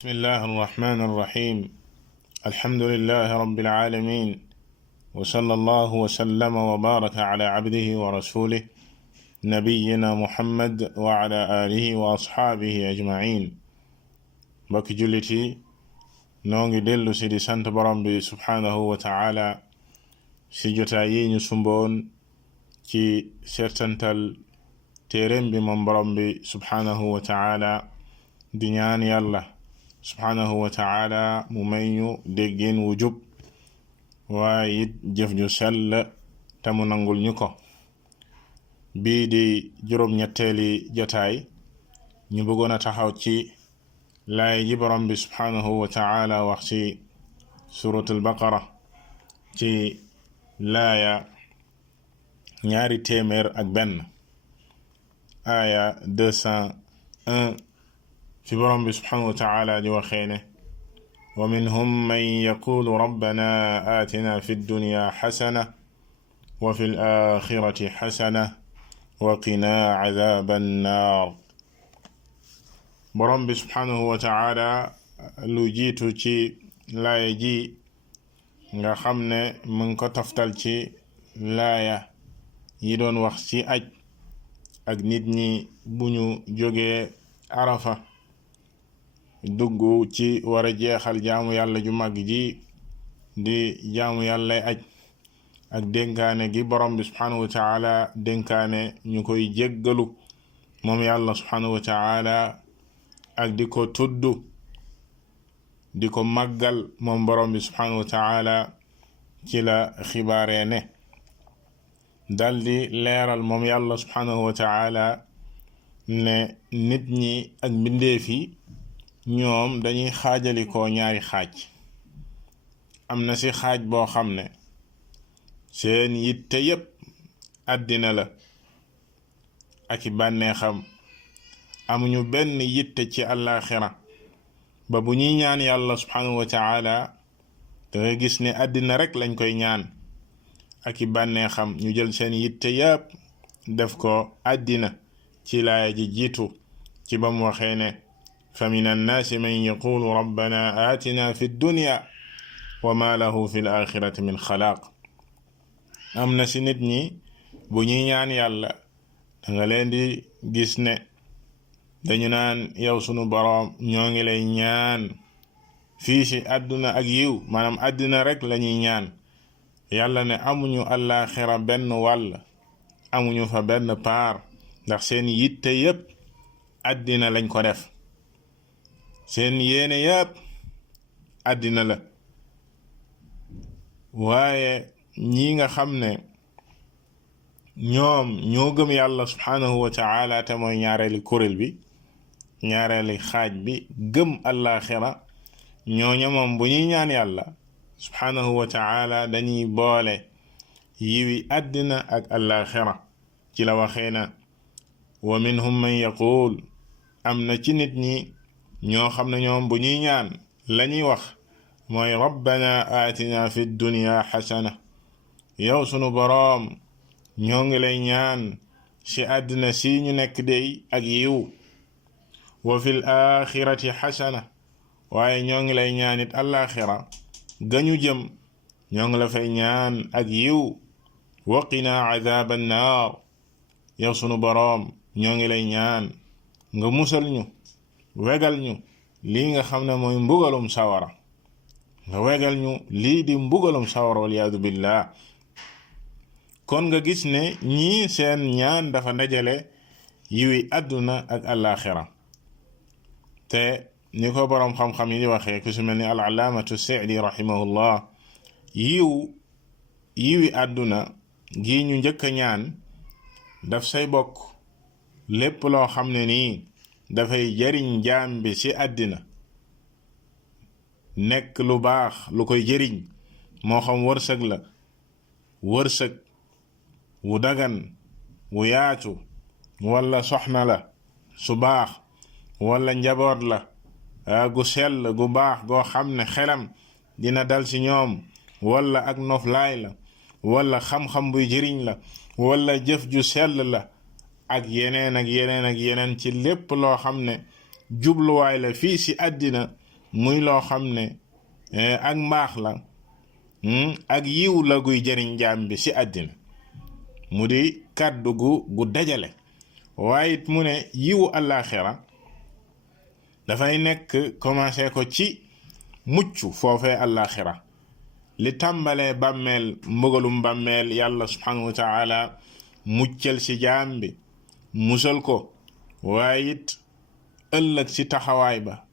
بسم الله الرحمن الرحيم. الحمد لله رب العالمين، وصلى الله وسلم وبارك على عبده ورسوله نبينا محمد وعلى آله وأصحابه أجمعين. بك جلتي نونغي دلو سيدي سانت برامبي سبحانه وتعالى سيجتايين سنبون كي سيرتنتال تيرين بمن برامبي سبحانه وتعالى دنيان يالله subhanahu wa ta'ala mu may ñu déggeen wu jub waaye it jëf ju sell te mu nangul ñu ko. bii di juróom-ñetteeli jotaay ñu bëggoon a taxaw ci laay ji borom bi subhanahu wa ta'ala wax ci suratul baqara ci laaya ñaari téeméer ak benn aaya 201 في برم سبحانه وتعالى جوخينه ومنهم من يقول ربنا آتنا في الدنيا حسنة وفي الآخرة حسنة وقنا عذاب النار. برم سبحانه وتعالى لجيتو تي لا يجي nga xamne mën ko toftal ci laaya yi doon wax ci aj ak nit ñi buñu jógee arafa dugg ci war a jeexal jaamu yàlla ju mag ji di jaamu yàllay aj ak dénkaane gi borom bi subhanahu wa ta'ala dénkaane ñu koy jéggalu moom yàlla subhanahu wa ta'ala ak di ko tudd di ko màggal moom borom bi subhanahu wa ta'ala ci la xibaaree ne daldi leeral moom yàlla subhanahu wa ta'ala ne nit ñi ak mbindeef yi ñoom dañuy xaajalikoo ñaari xaaj. am na ci xaaj boo xam ne seen yitte yépp àddina la ak i bànneexam, amuñu benn yitte ci àllaaxira ba bu ñuy ñaan yàlla subhanahu wa ta'ala danga gis ne àddina rek lañ koy ñaan ak i bànneexam, ñu jël seen yitte yépp def ko àddina ci laaya ji jiitu ci bam waxee ne فمن الناس من يقول ربنا آتنا في الدنيا وما له في الآخرة من خلاق. am na ci nit ñi bu ñuy ñaan yàlla danga leen di gis ne dañu naan yow sunu boroom ñoo ngi lay ñaan fii ci àdduna ak yiw, maanaam àddina rek lañuy ñaan. yàlla ne amuñu àllaaxira benn wàll, amuñu fa benn paar, ndax seen yitte yépp àddina lañ ko def, seen yéene yépp àddina la. waaye ñi nga xam ne ñoom ñoo gëm yàlla subhanahu wa ta'ala te mooy ñaareeli kuréel bi, ñaareeli xaaj bi, gëm àllaaxira, ñooña moom bu ñuy ñaan yàlla subhanahu wa ta'ala dañuy boole yiwi àddina ak àllaaxira. ci la waxee na wa minhum man yaqul, am na ci nit ñi ñoo xam ne ñoom bu ñuy ñaan lañuy wax mooy rabbana atina fi dunya xasana, yow sunu boroom ñoo ngi lay ñaan ci àddina si ñu nekk dey ak yiw, wa fil axirati xasana, waaye ñoo ngi lay ñaan it àllaaxira gañu jëm ñoo ngi la fay ñaan ak yiw, wa qina adaba annaar, yow sunu boroom ñoo ngi lay ñaan nga musal ñu, wegal ñu lii nga xam ne mooy mbugalum sawara, nga wegal ñu lii di mbugalum sawara waliyaadu billah. kon nga gis ne ñii seen ñaan dafa ndajale yiwi àdduna ak àllaaxira. te ni ko boroom xam-xam yi di waxee ku su mel ni al-allaamatu Sa'di rahimahullah, yiwi àdduna gi ñu njëkk a ñaan daf say bokk lépp loo xam ne nii dafay jariñ jaam bi ci àddina, nekk lu baax lu koy jëriñ, moo xam wërsëg la, wërsëg wu dagan wu yaatu, walla soxna la su baax, walla njaboot la gu sell gu baax goo xam ne xelam dina dal ci ñoom, walla ak noflaay la, walla xam-xam buy jëriñ la, walla jëf ju sell la, ak yeneen ak yeneen ak yeneen ci lépp loo xam ne jubluwaay la fii ci àddina muy loo xam ne ak mbaax la ak yiw la guy jëriñ jaam bi ci àddina mu di kàddu gu dajale waaye it mu ne yiwu àllaaxira dafay nekk commencé ko ci mucc foofee àllaaxira li tàmbalee bàmmeel mbugalum bàmmeel yàlla subhanahu wa taala muccal ci jaam bi musal ko waaye it ëllëg ci taxawaay ba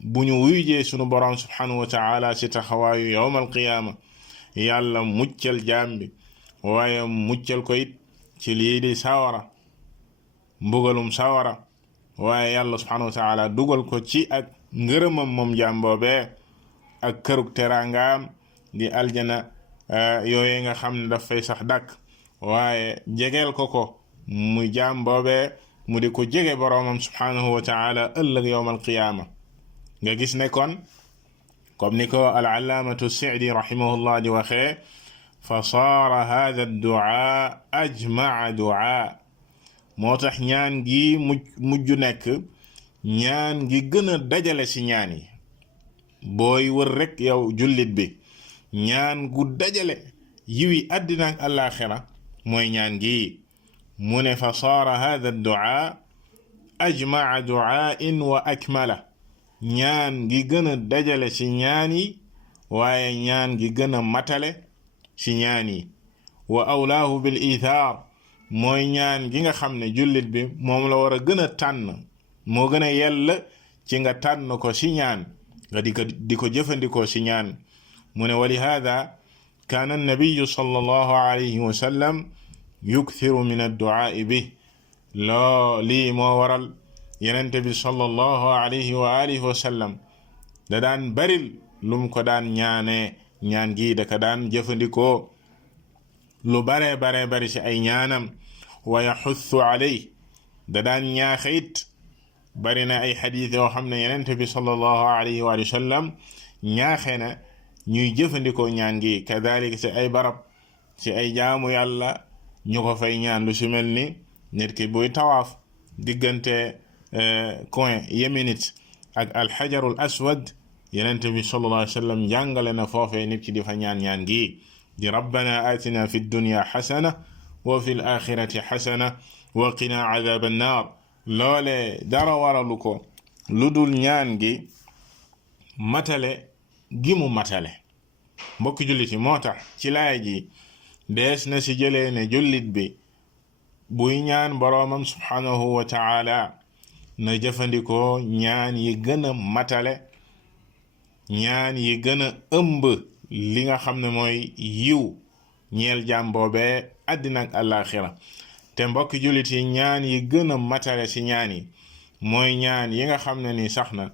bu ñu wuyjee sunu borom subhanahu wa taala ci taxawaayu yawmal qiyaama yàlla muccal jaam bi waaye muccal ko it ci lii di sawara mbugalum sawara waaye yàlla subhanahu wa taala dugal ko ci ak ngërëmam moom jaam boobee ak kërug teraangaam di aljana yooye nga xam ne daf fay sax dàkk waaye jegeel ko muy jaam boobee mu di ko jege boroomam subhanahu wa taala ëllëg yawmal qiyaama nga gis ne kon comme ni ko al-allaamatu Sa'di rahimahullah di waxee fa saara haadha ad-du'aa ajma'a du'aa moo tax ñaan gi mujj nekk ñaan gi gën a dajale ci ñaan yi booy wër rek yow jullit bi ñaan gu dajale yiwi àddina ak àllaaxira mooy ñaan gi mu ne fa saara haadha ad-du'aa ajma'a du'aa'in wa akmala ñaan gi gën a dajale ci ñaan yi waaye ñaan gi gën a matale ci ñaan yi wa awlaahu bil ithaar mooy ñaan gi nga xam ne jullit bi moom la war a gën a tànn moo gën a yell ci nga tànn ko ci ñaan nga di ko jëfandikoo ci ñaan mu ne wa li haada kaana annabiyu sallallahu alayhi wa sallam yukthiru min addu'aa'i bi lii moo waral yenente bi sallallahu alayhi wa alihi wa sallam da daan baril lum ko daan ñaanee ñaan gi da ka daan jëfandikoo lu bari ci ay ñaanam wa yaxuthu alay da daan ñaaxe it bari na ay xadiis yoo xam ne yenente bi sallallahu alayhi wa sallam ñaaxe na ñuy jëfandikoo ñaan gi kadalik ci ay barab ci ay jaamu yàlla ñu ko fay ñaan lu ci mel ni nit ki buy tawaaf diggante coin yéménite ak alxajarul aswad yenente bi sallallahu alayhi wa sallam jàngale na foofee nit ki di fa ñaan gi di rabbana atina fi dunya xasana wa fi alaxirati xasana wa qina adaba annar loole dara waralu ko lu dul ñaan gi matale gi mu matale mbokki jullit yi moo tax ci laay ji dees na si jëlee ne jullit bi buy ñaan boroomam subhanahu wa taala na jëfandikoo ñaan yi gën a matale ñaan yi gën a ëmb li nga xam ne mooy yiw ñeel jaam boobee àddina ak àllaaxira te mbokki jullit yi ñaan yi gën a matale ci ñaan yi mooy ñaan yi nga xam ne ni sax na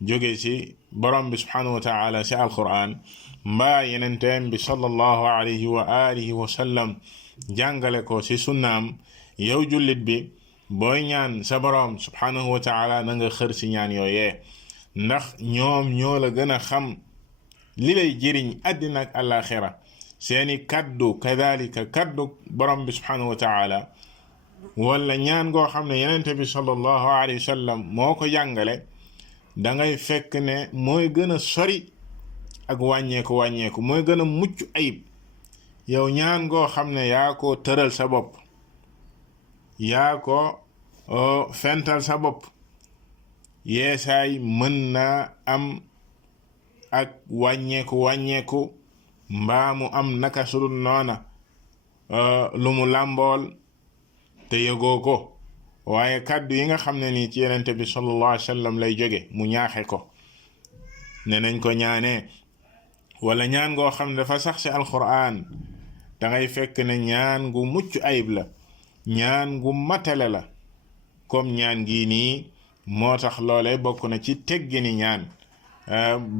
jóge ci borom bi subhanahu wa taala ci alquran mbaa yenenteem bi sallallahu alayhi wa alihi wa sallam jàngale ko ci sunnaam yow jullit bi booy ñaan sa borom subhanahu wa taala na nga xër ci ñaan yooyee ndax ñoom ñoo la gën a xam li lay jëriñ àddina ak àllaaxira seeni kaddu kadalika kaddu borom bi subhanahu wa taala wala ñaan goo xam ne yenente bi sallallahu alayhi wa sallam moo ko jàngale dangay fekk ne mooy gën a sori ak wàññeeku mooy gën a mucc ayib yow ñaan goo xam ne yaa ko tëral sa bopp yaa ko fental sa bopp yeesaay mën na am ak wàññeeku mbaa mu am naka sudul noona lu mu làmbool te yëgoo ko waaye kàddu yi nga xam ne nii ci yenente bi sallallahu alayhi wa sallam lay jóge mu ñaaxe ko ne nañ ko ñaanee wala ñaan goo xam ne dafa sax ci alquran dangay fekk ne ñaan gu mucc ayib la ñaan gu matale la comme ñaan gii nii moo tax loole bokk na ci teggini ñaan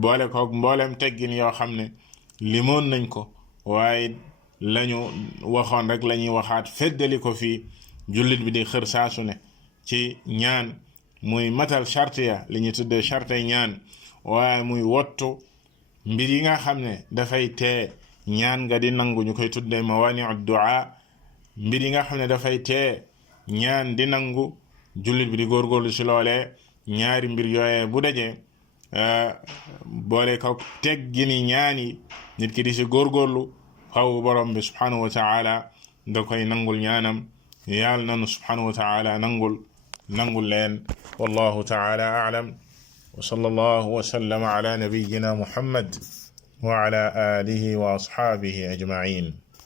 boole ko mboolem teggin yoo xam ne limoon nañ ko waaye lañu waxoon rek lañuy waxaat feddali ko fii jullit bi di xër saasu ne ci ñaan muy matal charte ya li ñu tuddee charte ñaan waaye muy wottu mbir yi nga xam ne dafay tee ñaan nga di nangu ñu koy tuddee mawani'u du'a mbir yi nga xam ne dafay tee ñaan di nangu jullit bi di góorgóorlu ci loolee ñaari mbir yooyee bu dajee boole ko teggini ñaani nit ki di si góorgóorlu xaw borom bi subhanahu wa taala da koy nangul ñaanam yàlla nanu subhanahu wa taala nangul leen wallahu taala a'lam wa sallallahu wa sallama ala nabiyyina muhammad wa ala alihi wa ashabihi ajma'in